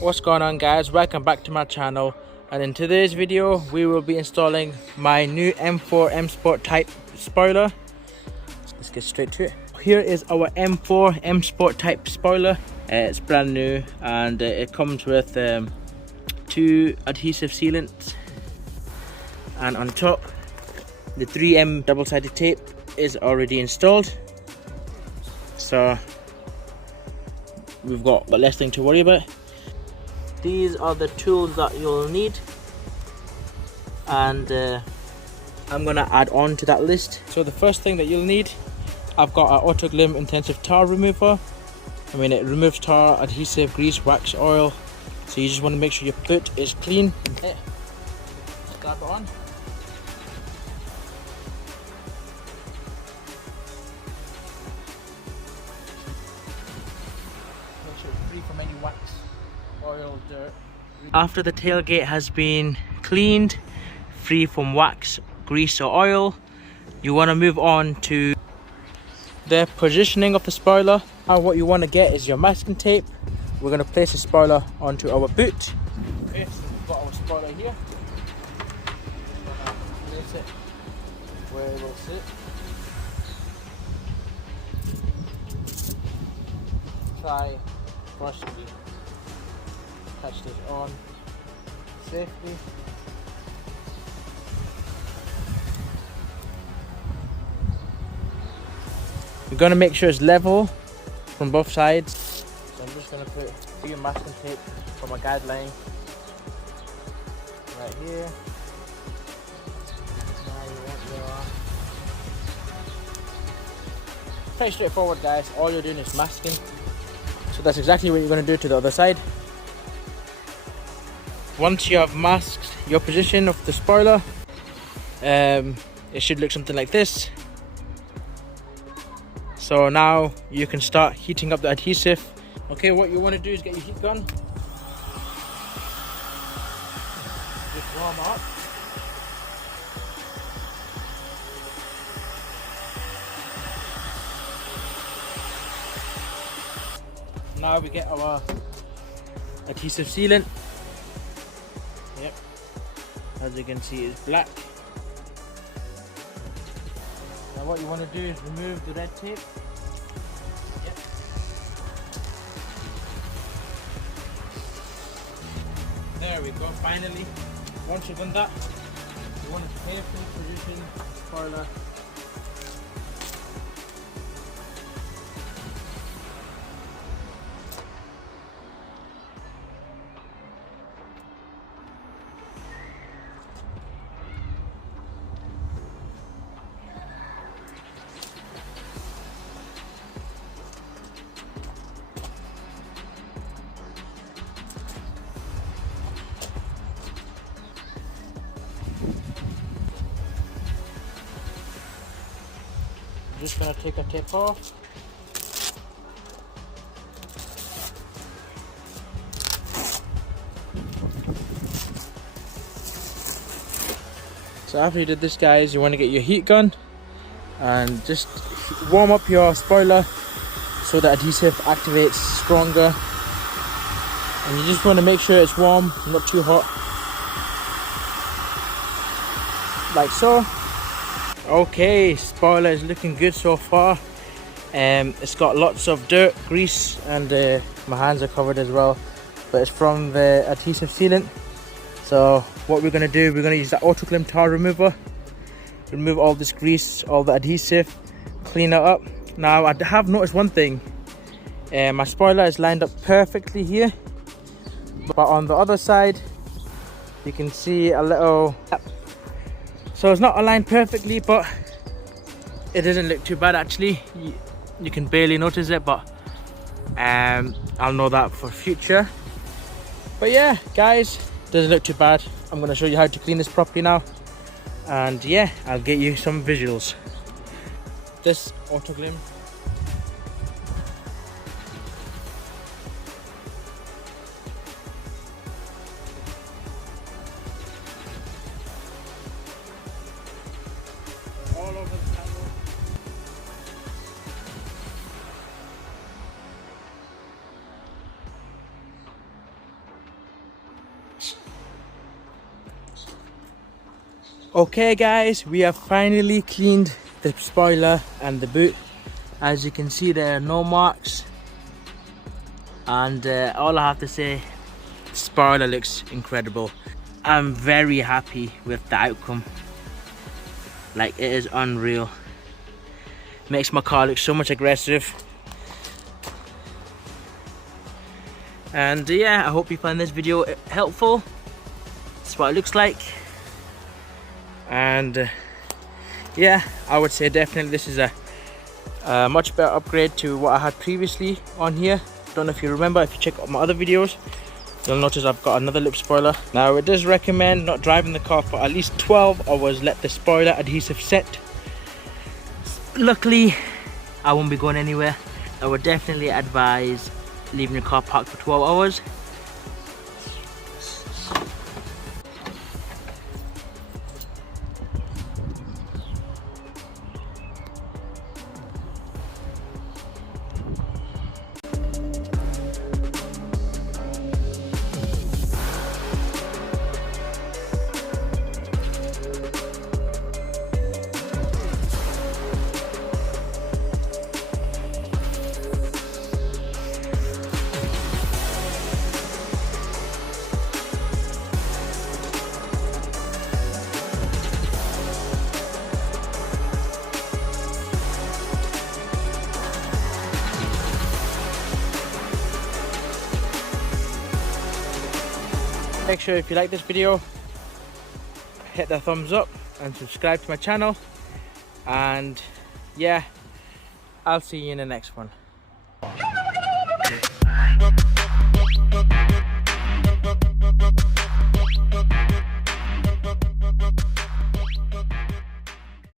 What's going on, guys? Welcome back to my channel, and in today's video we will be installing my new M4 M Sport type spoiler. Let's get straight to it. Here is our M4 M Sport type spoiler. It's brand new, and it comes with 2 adhesive sealants, and on top the 3M double-sided tape is already installed, so we've got less thing to worry about. These are the tools that you'll need, and I'm gonna add on to that list. So the first thing that you'll need, I've got an Autoglym intensive tar remover. It removes tar, adhesive, grease, wax, oil. So you just want to make sure your boot is clean. Okay. Grab it on. Make sure it's free from any wax, oil, dirt. After the tailgate has been cleaned, free from wax, grease or oil, you want to move on to the positioning of the spoiler. And what you want to get is your masking tape. We're going to place the spoiler onto our boot. Okay, so we've got our spoiler here. We're going to place it where it will sit. Try firstly attach this on safely. We're going to make sure it's level from both sides. So I'm just going to put a few masking tape from a guideline right here. Pretty straightforward, guys. All you're doing is masking. So that's exactly what you're going to do to the other side. Once you have masked your position of the spoiler, it should look something like this. So now you can start heating up the adhesive. Okay, what you want to do is get your heat gun. Just warm up. Now we get our adhesive sealant. Yep, as you can see, it's black. Now what you want to do is remove the red tape. Yep. There we go, finally. Once you've done that, you want to carefully position the spoiler. Just gonna take a tape off. So after you did this, guys, you want to get your heat gun and just warm up your spoiler so the adhesive activates stronger. And you just want to make sure it's warm, not too hot, like so. Okay, spoiler is looking good so far. It's got lots of dirt, grease, and my hands are covered as well, but it's from the adhesive sealant. So what we're going to do, we're going to use that Autoglym tar remover, remove all this grease, all the adhesive, clean it up. Now I have noticed one thing, my spoiler is lined up perfectly here, but on the other side you can see a little gap. So it's not aligned perfectly, but it doesn't look too bad actually. You can barely notice it, but I'll know that for future. But yeah, guys, doesn't look too bad. I'm going to show you how to clean this properly now, and yeah, I'll get you some visuals. This Autoglym all over the panel. Okay guys, we have finally cleaned the spoiler and the boot. As you can see, there are no marks, and all I have to say, the spoiler looks incredible. I'm very happy with the outcome. Like, it is unreal. Makes my car look so much aggressive. And yeah, I hope you find this video helpful. That's what it looks like. And yeah, I would say definitely this is a much better upgrade to what I had previously on here. Don't know if you remember. If you check out my other videos, you'll notice I've got another lip spoiler. Now, it does recommend not driving the car for at least 12 hours, let the spoiler adhesive set. Luckily, I won't be going anywhere. I would definitely advise leaving your car parked for 12 hours. Make sure if you like this video, hit the thumbs up and subscribe to my channel. And yeah, I'll see you in the next one.